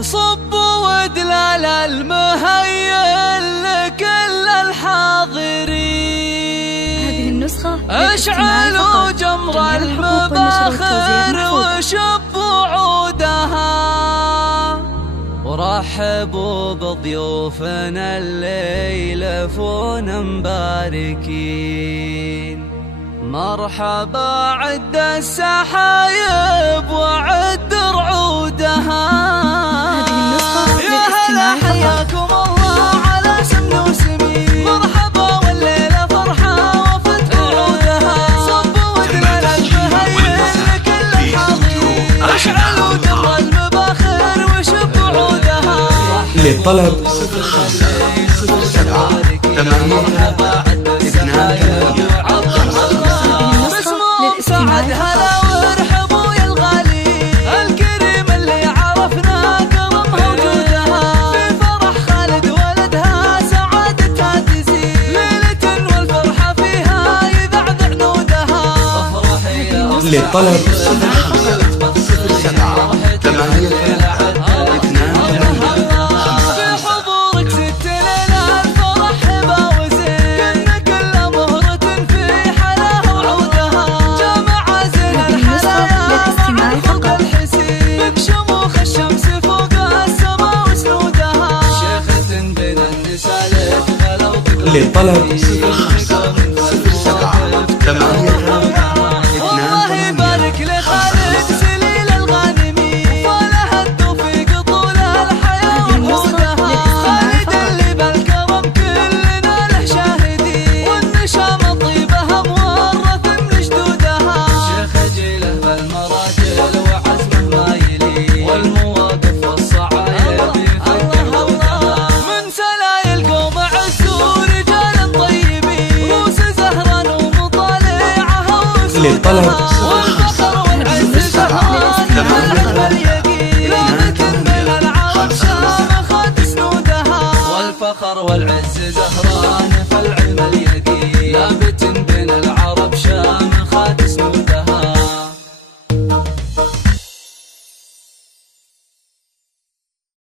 صب ودلال المهيئ لكل الحاضرين. هذه النسخة اشعلوا جمر المباخر وشبوا عودها، ورحبوا بضيوفنا اللي يلفون مباركين. مرحبا عد السحايب وعد رعودها. هذه النسخة يا هلا حياكم الله على سمن وسمين. مرحبا والليلة فرحة وفتح عودها. صبوا ودلال المهيئ لكل الحاضرين. اشعلوا جمر المباخر وشبوا عودها. للطلب 07 سعد هلا وارحبوا يا الغالي. الكريم اللي عرفنا كرم وجودها. في فرح خالد ولدها سعادتها تزيد. ليلة والفرحة فيها يذعذع نودها. للطلب 08 للطلب والله يبارك لخالد سليل الغانمي. وله التوفيق طول الحياة وعودها. خالد اللي بالكرم كلنا له شاهدين. والنشامة طيبها مورث من جدودها. شيخ جيله بالمراجل وعزمه ما يلي. والمواقف والصعايب يفكر عودها. من سلايا القوم عزوا رجال طيبين. روس زهران ومطالعها للطلب والفخر والعز زهران العلم اليقين. لامة بين العرب شامخة سنودها. والفخر والعز زهران